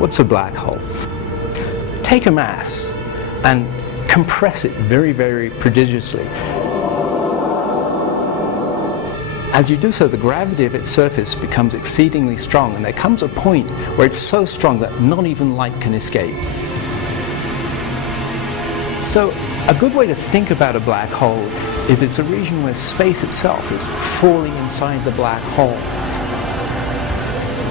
What's a black hole? Take a mass and compress it very, very prodigiously. As you do so, the gravity of its surface becomes exceedingly strong, and there comes a point where it's so strong that not even light can escape. So a good way to think about a black hole is it's a region where space itself is falling inside the black hole.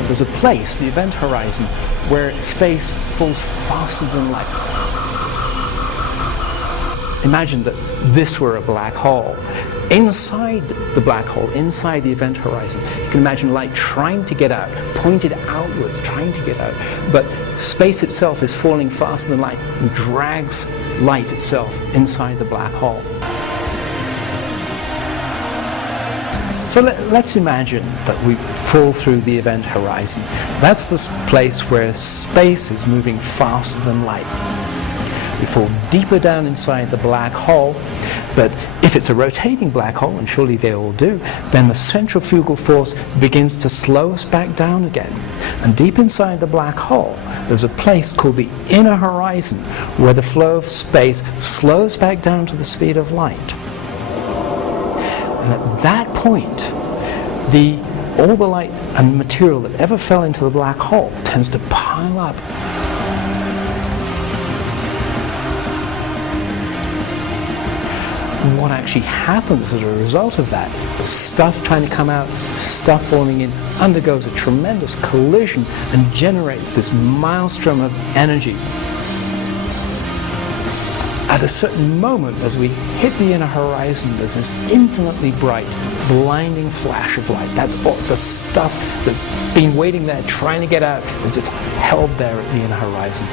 There's a place, the event horizon, where space falls faster than light. Imagine that this were a black hole. Inside the black hole, inside the event horizon, you can imagine light trying to get out, pointed outwards, trying to get out. But space itself is falling faster than light and drags light itself inside the black hole. So let's imagine that we fall through the event horizon. That's the place where space is moving faster than light. We fall deeper down inside the black hole, but if it's a rotating black hole, and surely they all do, then the centrifugal force begins to slow us back down again. And deep inside the black hole, there's a place called the inner horizon, where the flow of space slows back down to the speed of light. And at that point, all the light and material that ever fell into the black hole tends to pile up. What actually happens as a result of that, stuff trying to come out, stuff falling in, undergoes a tremendous collision and generates this maelstrom of energy. At a certain moment, as we hit the inner horizon, there's this infinitely bright, blinding flash of light. That's all the stuff that's been waiting there, trying to get out, is just held there at the inner horizon.